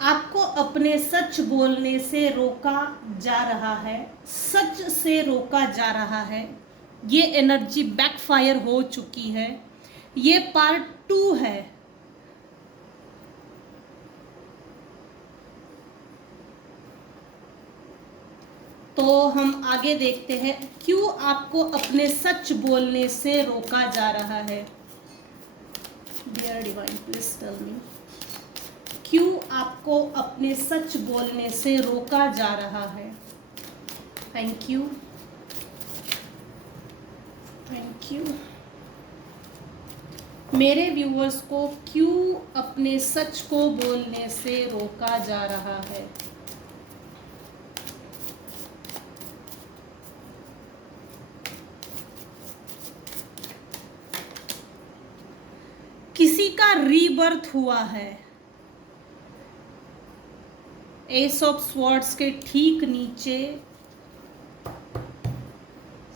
आपको अपने सच बोलने से रोका जा रहा है, सच से रोका जा रहा है। ये एनर्जी बैकफायर हो चुकी है। ये पार्ट 2 है। तो हम आगे देखते हैं क्यों आपको अपने सच बोलने से रोका जा रहा है। Dear divine please tell me, क्यों आपको अपने सच बोलने से रोका जा रहा है। Thank you, thank you. मेरे व्यूअर्स को क्यों अपने सच को बोलने से रोका जा रहा है। किसी का रीबर्थ हुआ है। एस ऑफ स्वॉर्ड्स के ठीक नीचे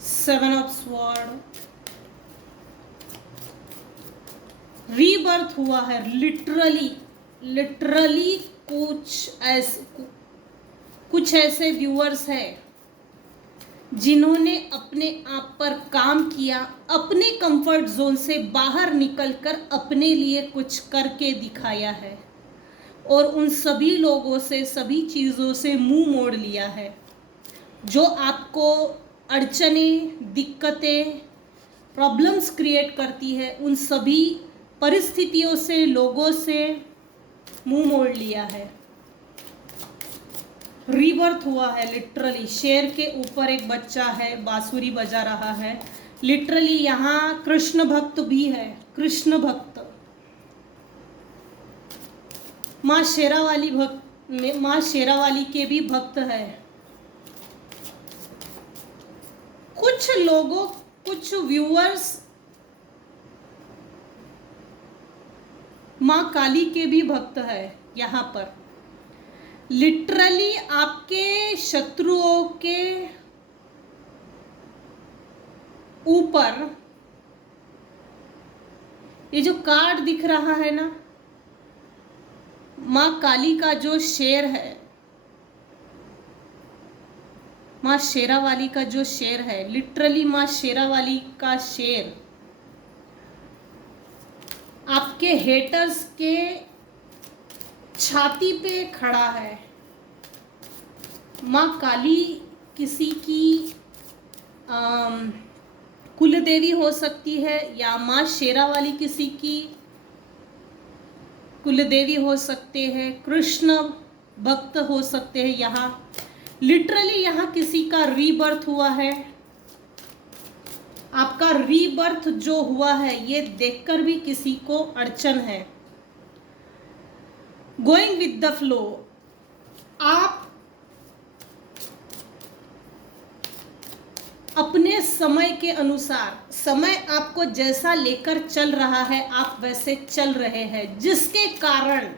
7 ऑफ स्वॉर्ड, रीबर्थ हुआ है। लिटरली कुछ ऐसे व्यूअर्स हैं जिन्होंने अपने आप पर काम किया, अपने कंफर्ट जोन से बाहर निकलकर अपने लिए कुछ करके दिखाया है और उन सभी लोगों से, सभी चीज़ों से मुंह मोड़ लिया है जो आपको अड़चनें, दिक्कतें, प्रॉब्लम्स क्रिएट करती है। उन सभी परिस्थितियों से, लोगों से मुंह मोड़ लिया है। रीबर्थ हुआ है। लिटरली शेर के ऊपर एक बच्चा है, बांसुरी बजा रहा है। लिटरली यहाँ कृष्ण भक्त भी है। कृष्ण भक्त माँ शेरावाली माँ शेरावाली के भी भक्त है। कुछ लोगों, कुछ व्यूअर्स माँ काली के भी भक्त है। यहाँ पर लिटरली आपके शत्रुओं के ऊपर ये जो कार्ड दिख रहा है ना, माँ काली का जो शेर है, माँ शेरावाली का जो शेर है, लिटरली माँ शेरावाली का शेर आपके हेटर्स के छाती पे खड़ा है। माँ काली किसी की कुल देवी हो सकती है या माँ शेरावाली किसी की कुल देवी हो सकते हैं, कृष्ण भक्त हो सकते हैं। यहाँ लिटरली यहाँ किसी का रीबर्थ हुआ है। आपका रीबर्थ जो हुआ है ये देखकर भी किसी को अड़चन है। गोइंग विद द फ्लो, आप अपने समय के अनुसार, समय आपको जैसा लेकर चल रहा है आप वैसे चल रहे हैं, जिसके कारण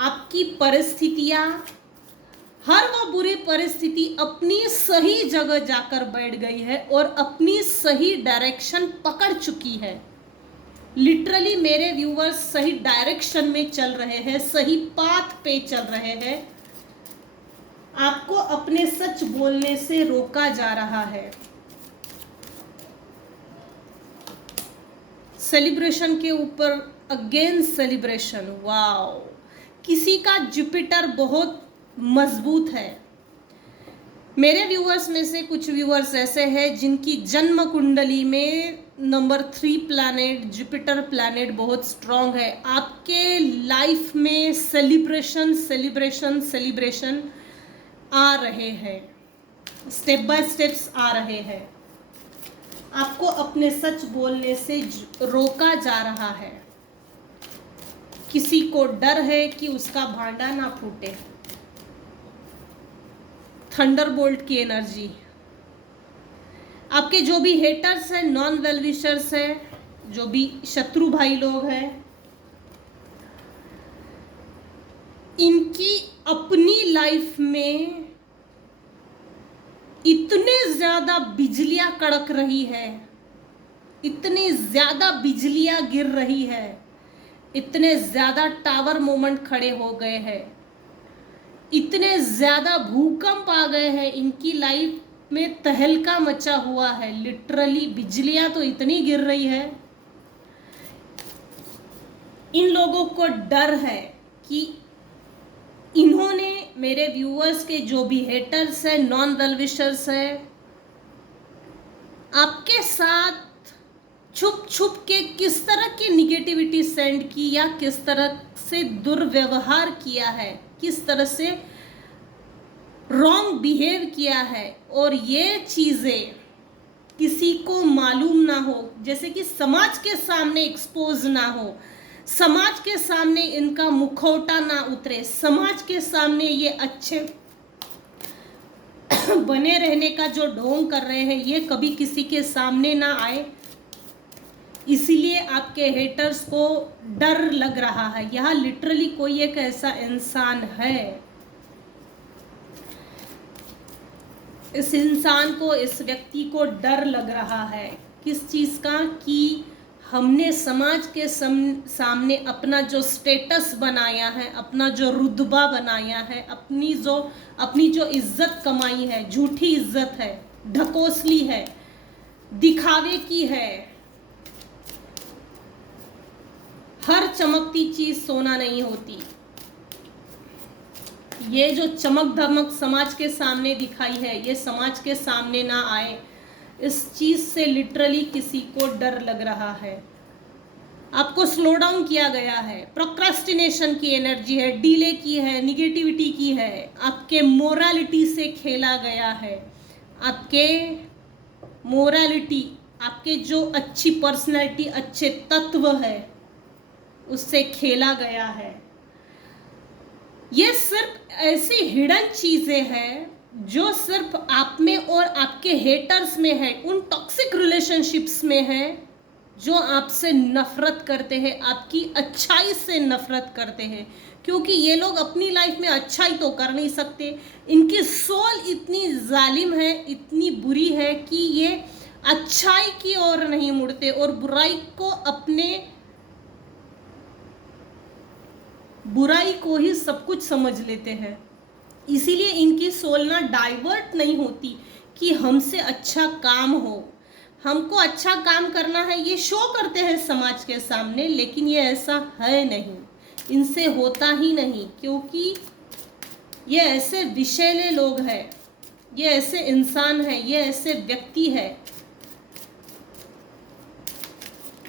आपकी परिस्थितियां, हर वो बुरी परिस्थिति अपनी सही जगह जाकर बैठ गई है और अपनी सही डायरेक्शन पकड़ चुकी है। लिटरली मेरे व्यूअर्स सही डायरेक्शन में चल रहे हैं, सही पाथ पे चल रहे हैं। आपको अपने सच बोलने से रोका जा रहा है। सेलिब्रेशन के ऊपर अगेन सेलिब्रेशन। वाओ, किसी का जुपिटर बहुत मजबूत है। मेरे व्यूअर्स में से कुछ व्यूअर्स ऐसे हैं जिनकी जन्म कुंडली में नंबर 3 प्लैनेट, जुपिटर प्लैनेट बहुत स्ट्रांग है। आपके लाइफ में सेलिब्रेशन सेलिब्रेशन सेलिब्रेशन आ रहे हैं, स्टेप बाय स्टेप्स आ रहे हैं। आपको अपने सच बोलने से रोका जा रहा है। किसी को डर है कि उसका भांडा ना फूटे। थंडरबोल्ट की एनर्जी। आपके जो भी हेटर्स हैं, नॉन वेल विशर्स हैं, जो भी शत्रु भाई लोग हैं, इनकी अपनी लाइफ में इतने ज्यादा बिजलियां कड़क रही है, इतनी ज्यादा बिजलियां गिर रही है, इतने ज्यादा टावर मोमेंट खड़े हो गए हैं। इतने ज़्यादा भूकंप आ गए हैं, इनकी लाइफ में तहलका मचा हुआ है, लिटरली बिजलियां तो इतनी गिर रही है। इन लोगों को डर है कि इन्होंने, मेरे व्यूअर्स के जो भी हेटर्स है, नॉन वेल विशर्स है, आपके साथ छुप छुप के किस तरह की निगेटिविटी सेंड की या किस तरह से दुर्व्यवहार किया है, किस तरह से रॉन्ग बिहेव किया है, और ये चीज़ें किसी को मालूम ना हो, जैसे कि समाज के सामने एक्सपोज ना हो, समाज के सामने इनका मुखौटा ना उतरे, समाज के सामने ये अच्छे बने रहने का जो ढोंग कर रहे हैं ये कभी किसी के सामने ना आए, इसीलिए आपके हेटर्स को डर लग रहा है। यहाँ लिटरली कोई एक ऐसा इंसान है, इस इंसान को, इस व्यक्ति को डर लग रहा है किस चीज़ का, कि हमने समाज के सामने अपना जो स्टेटस बनाया है, अपना जो रुतबा बनाया है, अपनी जो इज्जत कमाई है, झूठी इज्जत है, ढकोसली है, दिखावे की है। हर चमकती चीज सोना नहीं होती। ये जो चमक धमक समाज के सामने दिखाई है, ये समाज के सामने ना आए, इस चीज से लिटरली किसी को डर लग रहा है। आपको स्लो डाउन किया गया है, प्रोक्रेस्टिनेशन की एनर्जी है, डिले की है, निगेटिविटी की है, आपके मोरालिटी से खेला गया है, आपके मोरालिटी, आपके जो अच्छी पर्सनैलिटी, अच्छे तत्व है, उससे खेला गया है। ये सिर्फ ऐसी हिडन चीजें हैं जो सिर्फ आप में और आपके हेटर्स में है, उन टॉक्सिक रिलेशनशिप्स में है जो आपसे नफरत करते हैं, आपकी अच्छाई से नफरत करते हैं, क्योंकि ये लोग अपनी लाइफ में अच्छाई तो कर नहीं सकते। इनकी सोल इतनी जालिम है, इतनी बुरी है कि ये अच्छाई की ओर नहीं मुड़ते और बुराई को ही सब कुछ समझ लेते हैं। इसीलिए इनकी सोल ना डाइवर्ट नहीं होती कि हमसे अच्छा काम हो, हमको अच्छा काम करना है, ये शो करते हैं समाज के सामने, लेकिन ये ऐसा है नहीं, इनसे होता ही नहीं, क्योंकि ये ऐसे विषैले लोग हैं, ये ऐसे इंसान हैं, ये ऐसे व्यक्ति है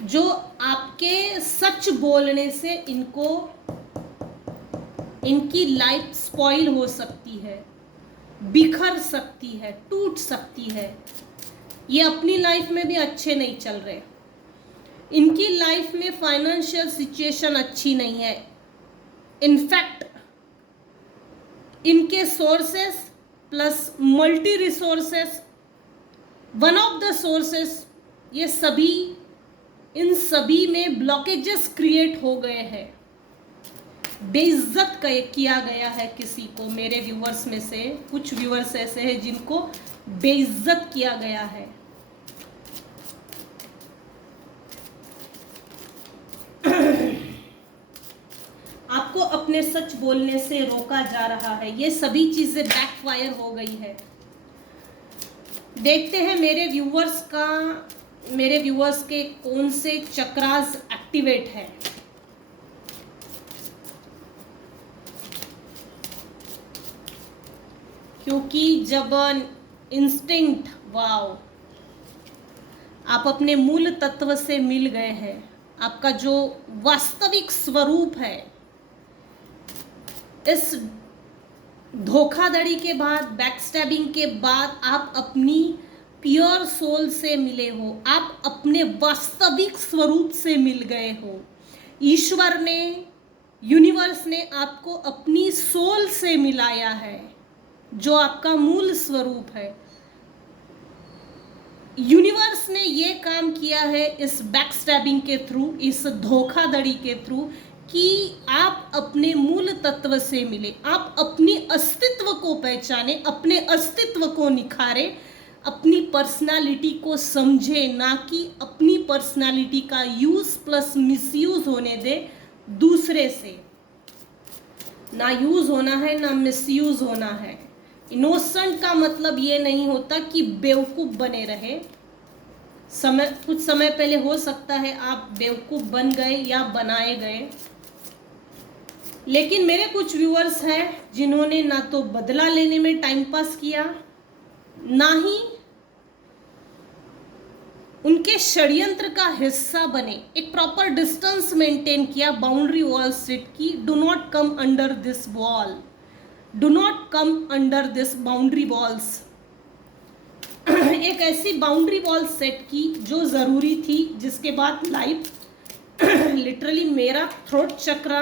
जो आपके सच बोलने से इनकी लाइफ स्पॉइल हो सकती है, बिखर सकती है, टूट सकती है। ये अपनी लाइफ में भी अच्छे नहीं चल रहे, इनकी लाइफ में फाइनेंशियल सिचुएशन अच्छी नहीं है। इनफैक्ट इनके sources plus multi resources, one of the sources, ये सभी, इन सभी में ब्लॉकेजेस क्रिएट हो गए हैं, बेइज्जत किया गया है किसी को। मेरे व्यूअर्स में से कुछ व्यूअर्स ऐसे हैं जिनको बेइज्जत किया गया है। आपको अपने सच बोलने से रोका जा रहा है, ये सभी चीजें बैकफायर हो गई है। देखते हैं मेरे व्यूअर्स के कौन से चक्रास एक्टिवेट है। क्योंकि जब इंस्टिंक्ट, वाव, आप अपने मूल तत्व से मिल गए हैं, आपका जो वास्तविक स्वरूप है, इस धोखाधड़ी के बाद, बैकस्टैबिंग के बाद आप अपनी प्योर सोल से मिले हो, आप अपने वास्तविक स्वरूप से मिल गए हो। ईश्वर ने, यूनिवर्स ने आपको अपनी सोल से मिलाया है, जो आपका मूल स्वरूप है। यूनिवर्स ने ये काम किया है इस बैकस्टैबिंग के थ्रू, इस धोखाधड़ी के थ्रू, कि आप अपने मूल तत्व से मिले, आप अपनी अस्तित्व को पहचाने, अपने अस्तित्व को निखारे, अपनी पर्सनालिटी को समझे, ना कि अपनी पर्सनालिटी का यूज प्लस मिसयूज होने दे दूसरे से। ना यूज होना है ना मिसयूज होना है। इनोसेंट का मतलब ये नहीं होता कि बेवकूफ बने रहे। कुछ समय पहले हो सकता है आप बेवकूफ बन गए या बनाए गए, लेकिन मेरे कुछ व्यूअर्स हैं जिन्होंने ना तो बदला लेने में टाइम पास किया, ना ही उनके षड्यंत्र का हिस्सा बने, एक प्रॉपर डिस्टेंस मेंटेन किया, बाउंड्री वॉल सेट की। Do not come under this wall, do not come under this boundary walls. एक ऐसी बाउंड्री वॉल सेट की जो जरूरी थी, जिसके बाद लाइफ लिटरली मेरा थ्रोट चक्रा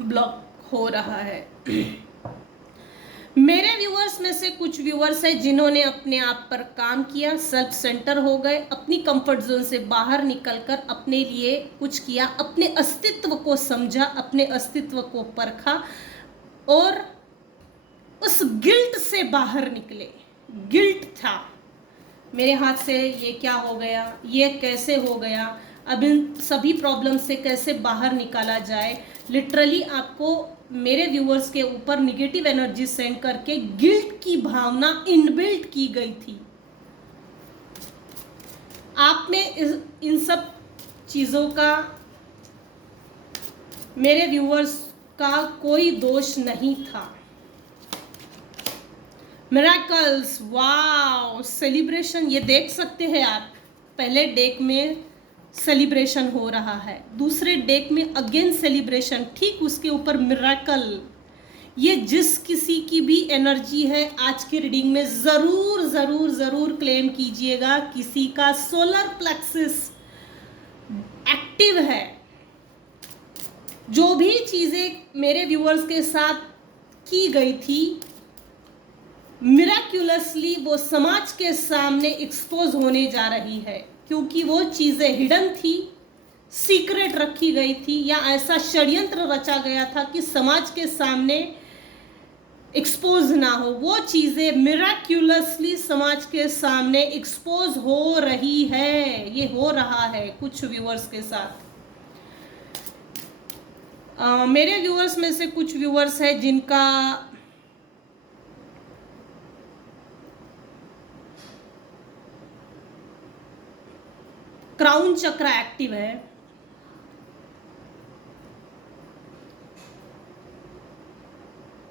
ब्लॉक हो रहा है। मेरे व्यूअर्स में से कुछ व्यूअर्स हैं जिन्होंने अपने आप पर काम किया, सेल्फ सेंटर हो गए, अपनी कंफर्ट जोन से बाहर निकलकर अपने लिए कुछ किया, अपने अस्तित्व को समझा, अपने अस्तित्व को परखा और उस गिल्ट से बाहर निकले। गिल्ट था, मेरे हाथ से ये क्या हो गया, ये कैसे हो गया, अब इन सभी प्रॉब्लम से कैसे बाहर निकाला जाए। लिटरली आपको मेरे व्यूअर्स के ऊपर निगेटिव एनर्जी सेंड करके गिल्ट की भावना इनबिल्ट की गई थी। आप में इन सब चीज़ों का, मेरे व्यूअर्स का कोई दोष नहीं था। मिरेकल्स, वाओ, सेलिब्रेशन, ये देख सकते हैं आप। पहले डेक में सेलिब्रेशन हो रहा है, दूसरे डेक में अगेन सेलिब्रेशन, ठीक उसके ऊपर मिरेकल। ये जिस किसी की भी एनर्जी है आज की रीडिंग में जरूर जरूर जरूर क्लेम कीजिएगा, किसी का सोलर प्लेक्सिस एक्टिव है। जो भी चीजें मेरे व्यूअर्स के साथ की गई थी, मिराक्युलसली वो समाज के सामने एक्सपोज होने जा रही है, क्योंकि वो चीज़ें हिडन थी, सीक्रेट रखी गई थी, या ऐसा षड्यंत्र रचा गया था कि समाज के सामने एक्सपोज ना हो। वो चीज़ें मिराक्युलसली समाज के सामने एक्सपोज हो रही है, ये हो रहा है कुछ व्यूअर्स के साथ। मेरे व्यूअर्स में से कुछ व्यूअर्स हैं जिनका क्राउन चक्र एक्टिव है,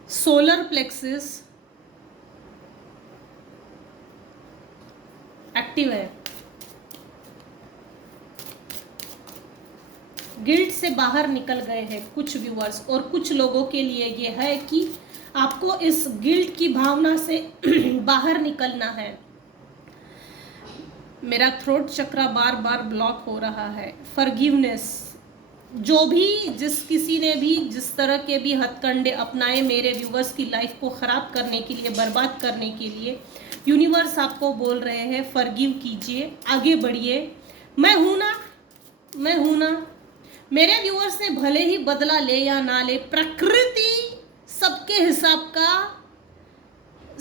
सोलर प्लेक्सिस एक्टिव है, गिल्ट से बाहर निकल गए हैं कुछ व्यूअर्स। और कुछ लोगों के लिए ये है कि आपको इस गिल्ट की भावना से बाहर निकलना है। मेरा थ्रोट चक्र बार बार ब्लॉक हो रहा है। फॉरगिवनेस, जो भी जिस किसी ने भी जिस तरह के भी हथकंडे अपनाए मेरे व्यूवर्स की लाइफ को ख़राब करने के लिए, बर्बाद करने के लिए, यूनिवर्स आपको बोल रहे हैं फॉरगिव कीजिए, आगे बढ़िए। मैं हूँ ना, मैं हूँ ना। मेरे व्यूवर्स ने भले ही बदला ले या ना ले, प्रकृति सबके हिसाब का,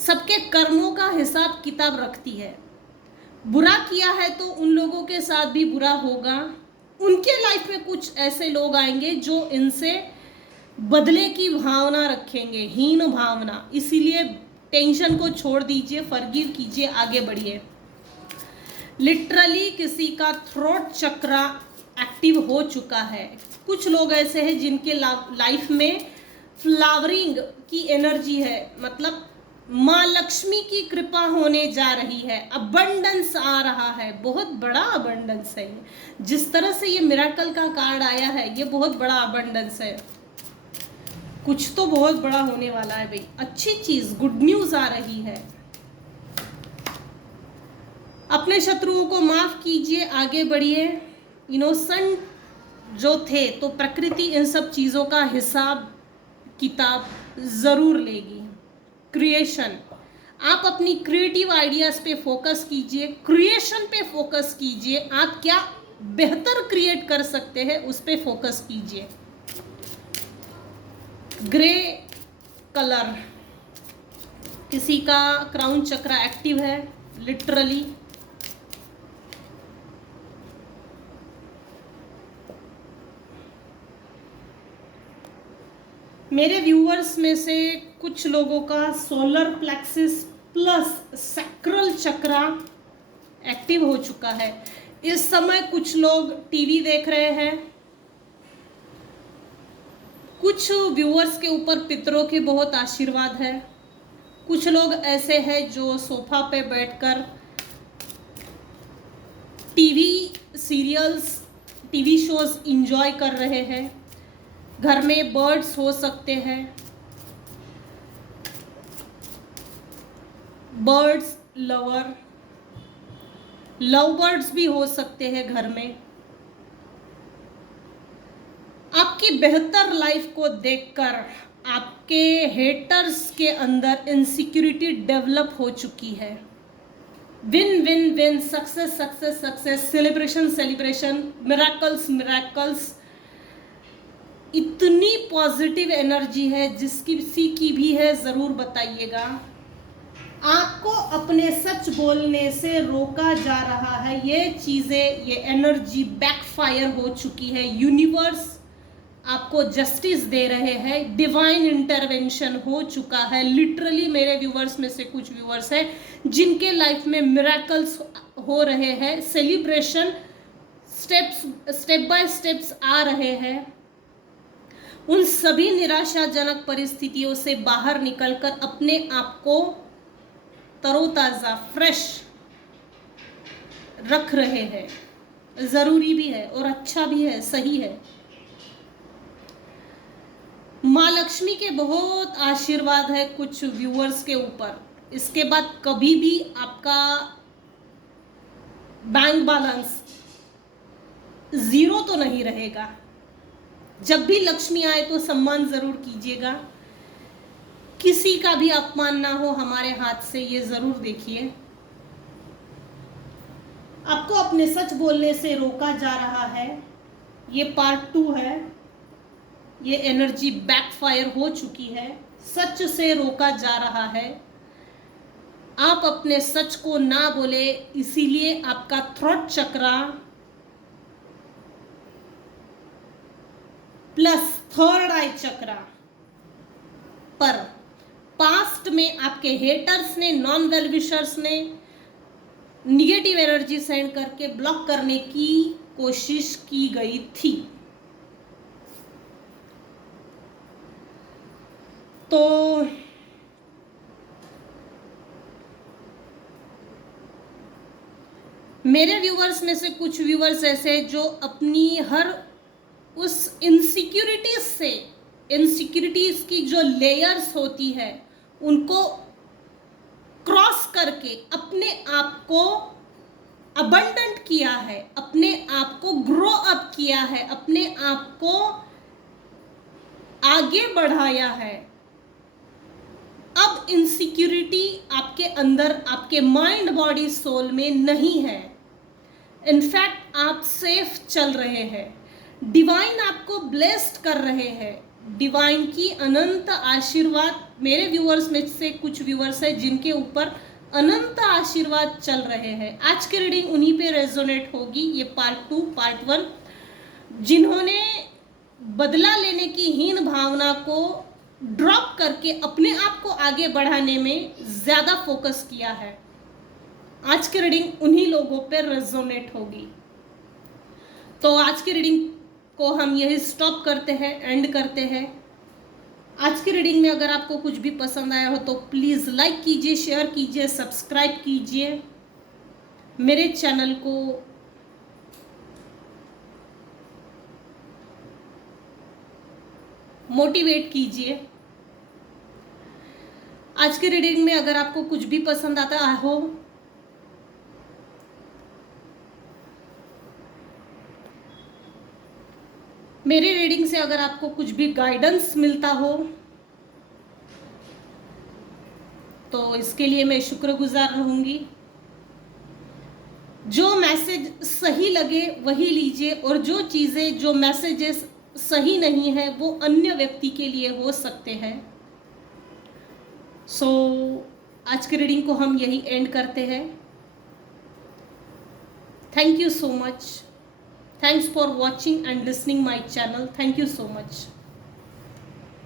सबके कर्मों का हिसाब किताब रखती है। बुरा किया है तो उन लोगों के साथ भी बुरा होगा। उनके लाइफ में कुछ ऐसे लोग आएंगे जो इनसे बदले की भावना रखेंगे, हीन भावना। इसीलिए टेंशन को छोड़ दीजिए, फॉरगिव कीजिए, आगे बढ़िए। लिटरली किसी का थ्रोट चक्र एक्टिव हो चुका है। कुछ लोग ऐसे हैं जिनके लाइफ में फ्लावरिंग की एनर्जी है, मतलब माँ लक्ष्मी की कृपा होने जा रही है, अबंडेंस आ रहा है, बहुत बड़ा अबंडेंस है। जिस तरह से ये मिरेकल का कार्ड आया है, ये बहुत बड़ा अबंडेंस है। कुछ तो बहुत बड़ा होने वाला है भाई, अच्छी चीज, गुड न्यूज आ रही है। अपने शत्रुओं को माफ कीजिए, आगे बढ़िए। इनोसेंट जो थे तो प्रकृति इन सब चीजों का हिसाब किताब जरूर लेगी। क्रिएशन, आप अपनी क्रिएटिव आइडियाज पे फोकस कीजिए, क्रिएशन पे फोकस कीजिए। आप क्या बेहतर क्रिएट कर सकते हैं उस पे फोकस कीजिए। ग्रे कलर, किसी का क्राउन चक्र एक्टिव है, लिटरली मेरे व्यूअर्स में से कुछ लोगों का सोलर प्लेक्सिस प्लस सैक्रल चक्रा एक्टिव हो चुका है। इस समय कुछ लोग टीवी देख रहे हैं, कुछ व्यूअर्स के ऊपर पितरों के बहुत आशीर्वाद है, कुछ लोग ऐसे हैं जो सोफा पे बैठकर TV serials, TV shows enjoy कर रहे हैं। घर में बर्ड्स हो सकते हैं, बर्ड्स लवर, लव बर्ड्स भी हो सकते हैं घर में। आपकी बेहतर लाइफ को देखकर आपके हेटर्स के अंदर इनसिक्योरिटी डेवलप हो चुकी है। Win win win, success success success, celebration celebration, miracles miracles. इतनी पॉजिटिव एनर्जी है, जिसकी की भी है ज़रूर बताइएगा। आपको अपने सच बोलने से रोका जा रहा है। ये चीज़ें, ये एनर्जी बैकफायर हो चुकी है। यूनिवर्स आपको जस्टिस दे रहे हैं, डिवाइन इंटरवेंशन हो चुका है। लिटरली मेरे व्यूवर्स में से कुछ व्यूवर्स हैं जिनके लाइफ में मिराकल्स हो रहे हैं, सेलिब्रेशन स्टेप बाय स्टेप्स आ रहे हैं। उन सभी निराशाजनक परिस्थितियों से बाहर निकलकर अपने आप को तरोताज़ा फ्रेश रख रहे हैं। ज़रूरी भी है और अच्छा भी है, सही है। माँ लक्ष्मी के बहुत आशीर्वाद है कुछ व्यूअर्स के ऊपर। इसके बाद कभी भी आपका बैंक बैलेंस ज़ीरो तो नहीं रहेगा। जब भी लक्ष्मी आए तो सम्मान ज़रूर कीजिएगा। किसी का भी अपमान ना हो हमारे हाथ से, ये ज़रूर देखिए। आपको अपने सच बोलने से रोका जा रहा है। ये पार्ट 2 है। ये एनर्जी बैकफायर हो चुकी है। सच से रोका जा रहा है। आप अपने सच को ना बोले, इसीलिए आपका थ्रोट चक्रा प्लस थर्ड आई चक्रा पर पास्ट में आपके हेटर्स ने, नॉन वेल विशर्स ने निगेटिव एनर्जी सेंड करके ब्लॉक करने की कोशिश की गई थी। तो मेरे व्यूवर्स में से कुछ व्यूवर्स ऐसे जो अपनी हर उस इनसिक्योरिटीज की जो लेयर्स होती है उनको क्रॉस करके अपने आप को अबंडेंट किया है, अपने आप को ग्रो अप किया है, अपने आप को आगे बढ़ाया है। अब इनसिक्योरिटी आपके अंदर, आपके माइंड बॉडी सोल में नहीं है। इनफैक्ट आप सेफ चल रहे हैं। डिवाइन आपको ब्लेस्ड कर रहे हैं। डिवाइन की अनंत आशीर्वाद, मेरे व्यूअर्स में से कुछ व्यूअर्स हैं जिनके ऊपर अनंत आशीर्वाद चल रहे हैं। आज की रीडिंग उन्हीं पे रेजोनेट होगी। ये पार्ट 2, पार्ट 1, जिन्होंने बदला लेने की हीन भावना को ड्रॉप करके अपने आप को आगे बढ़ाने में ज़्यादा फोकस किया है, आज की रीडिंग उन्हीं लोगों पर रेजोनेट होगी। तो आज की रीडिंग को हम यही स्टॉप करते हैं, एंड करते हैं। आज की रीडिंग में अगर आपको कुछ भी पसंद आया हो तो प्लीज़ लाइक कीजिए, शेयर कीजिए, सब्सक्राइब कीजिए, मेरे चैनल को मोटिवेट कीजिए। आज की रीडिंग में अगर आपको कुछ भी पसंद आता हो मेरी रीडिंग से, अगर आपको कुछ भी गाइडेंस मिलता हो तो इसके लिए मैं शुक्रगुजार रहूंगी। जो मैसेज सही लगे वही लीजिए, और जो चीज़ें, जो मैसेजेस सही नहीं है वो अन्य व्यक्ति के लिए हो सकते हैं। सो आज की रीडिंग को हम यही एंड करते हैं। Thank you so much. Thanks for watching and listening my channel. Thank you so much.